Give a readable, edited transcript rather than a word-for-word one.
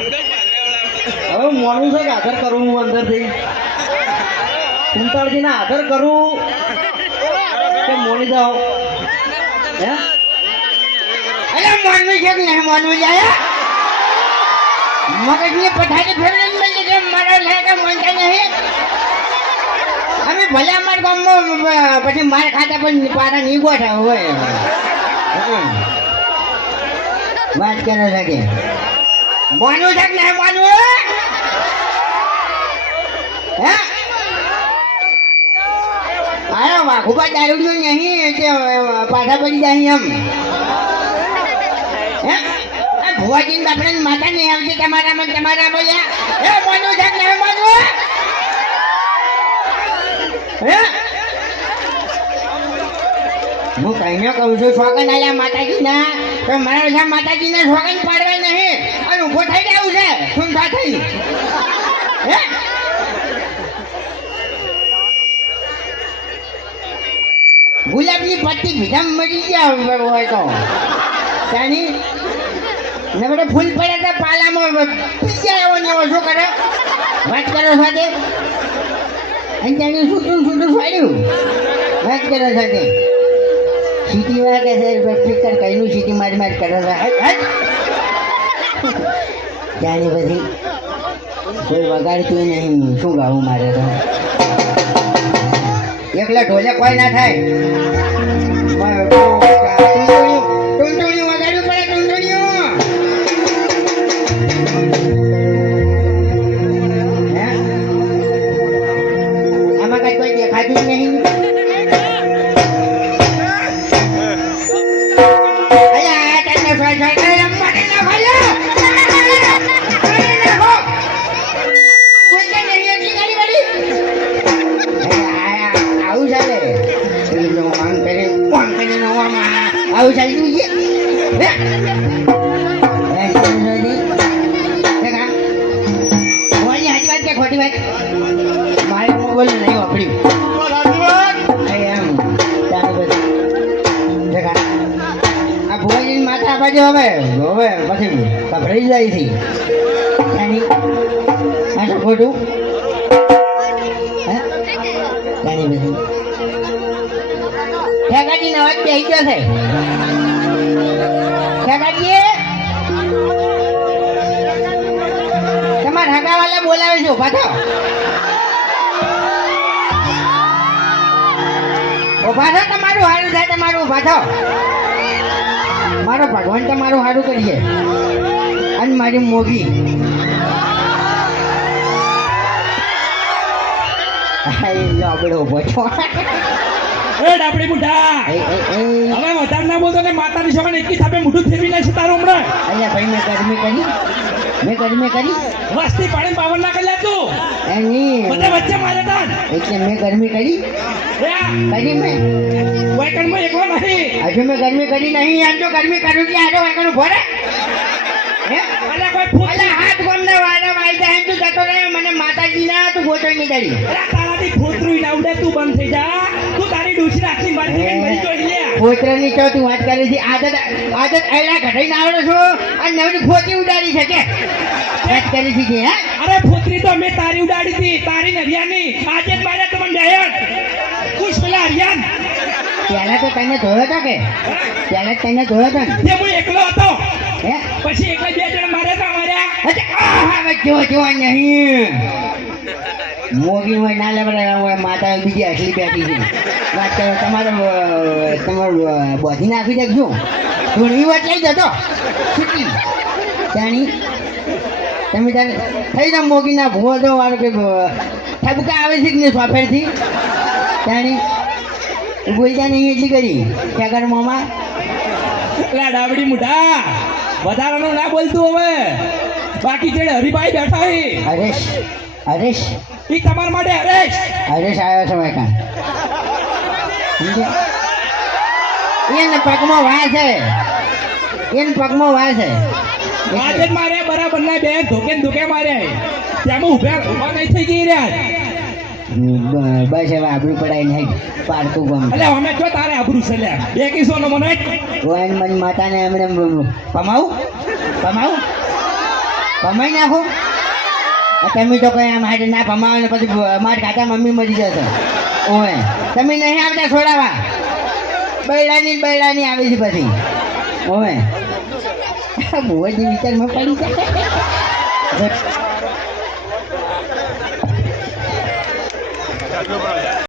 હવે મોનું છે કે આદર કરું હું અંદરથી કુંતાળજી ના આદર કરું કે મોની જાઓ હે અરે માનવું છે કે નહીં માનવું જાય મગજની પથારી ફેરવી મળી કે મારો લાગે માનતા નહીં અમે ભલે અમારા ગામમાં પછી માર ખાતા પણ પારા નહીં ગોઠા હોય વાત કરે છે કે માનવું છે કે નહીં માનવું હે અરે વાઘુબા દારૂડિયો નહીં કે પાછા પડી જાય એમ હે ભુવાજી આપણે માતા નહીં આવતી તમારા બોલ્યા હે માનવું છે કે નહીં માનવું હે હું કહીને કહું છું શોગન આયા માતાજીના તો મારા માતાજીના શોગન પાડવા નહીં અને ઊભો થઈ જવું છે શું થઈ હે ગુલાબની પત્તી ભીધમ મરી ગયા હોય તો ત્યાંની ને બધે ફૂલ પડ્યા હતા પાલામાં પીજા એવો ને એવો શું કરે વાત કરો સાથે અને ત્યાંની છૂટું ફાડ્યું વાત કરો સાથે સીટી વાગે છે સ્પીકર કઈનું સીટી મારી કરે છે ત્યાંની પછી કોઈ વગાડતું નહીં શું ગાવું મારે તો એકલા ઢોલે કોઈ ના થાય ટુંટુણિયું વગાડવું પડે ટુંટુણિયું આમાં કઈ કોઈ દેખાતું જ નહીં આવું ચાલતું છે હાજી વાત કે ખોટી વાત મારે બોલ નહીં વાપર્યું એમ આ ભુવાજીની માતા બાજુ હવે પછી ગભરાઈ જાય છે ત્યાંની આ તો ખોટું ત્યાંની બધી ઠેકાજી નો અવાજ થઈ ગયો છે ઠેકાજી તમારા હગાવાલા બોલાવે છે ઉભા થાવ તમારું સારું થાય તમારું ઉભા થાવ મારો ભગવાન તમારું સારું કરીએ અને મારી મોગી આપણે ઉભો છો એ ડાબડી મુઠા હવે વધારે ના બોલતો ને માતાની છોકરાને એકી થાપે મુઠું ફેરવી નાખશે તારો હમણાં અહીંયા ભાઈ મેં ગરમી કરી વસ્તી પાણી પાવન ના કરી તું એની બધા વચ્ચે મારે તાન એટલે મેં ગરમી કરી મેં વાયકણમાં એકલો નહીં હજુ મેં ગરમી કરી નહીં આમ તો ગરમી કરું કે આજો વાયકણ ભરે અલા કોઈ ફૂલ અલા હાથ ગમના વાળા વાઈ જાય તું જતો રહે મને માતાજીના તું ગોચોઈ નહીં દડી તારાથી ફોતરું ના ઉડે તું બંધ થઈ જા તું તારી ડોસી રાખી મારી મરી જોઈ લે ફોતરાની તો તું વાત કરે છે આદત આયલા ઘટાઈને આવડો છો અને નવની ફોતી ઉડાડી છે કે વાત કરી છે હે અરે ફોતરી તો મેં તારી ઉડાડી હતી તારી હરિયાની આજે જ મારે તમને ડાયટ ખુશ પેલા હરિયાન પહેલા તો તને ધોયો હતો કે પહેલા તને ધોયો હતો ને હું એકલો હતો હે પછી એકલા બે જણ માર્યા જો નહીં મોગી હોય ના લેવડા હોય માતા બીજી આટલી બેઠી છે વાત કરો તમારું બોધી નાખી દેજો ધૂળવી વાત લઈ જતો છૂટી જાણી તમે તારે થઈ જાવ મોગીના ભૂવો તો વાળો કે ઠબકા આવે છે કે નહીં સોફેરથી જાણી બોલતા નહીં એટલી કરી ક્યાં મોમાં પેલા ડાબડી મુઢા વધારાનું ના બોલતું હવે બાકી જે હરિભાઈ બેઠા હે હરેશ એ તમારા માટે હરેશ આવ્યો છે ભાઈ કાં એને પગમાં વાય છે આજે જ મારે બરાબર ના બે ધોકે મારે ત્યાં ઉભા નહીં થઈ ગઈ રહ્યા બસ હવે આબરૂ પડાય નહીં પાડતું ગમ એટલે અમે જો તારે આબરૂ છે લે બે કિસો નો મને મન માતાને એમણે પમાવું ભમાઈ નાખો તમે તો કઈ આમ હાડે ના ભમાવો ને પછી મારા ખાતા મમ્મી મરી જશે ઓય તમે નહીં આવતા છોડાવા બૈડાની આવે છે પછી ઓય મોજી વિચારમાં પડી જાય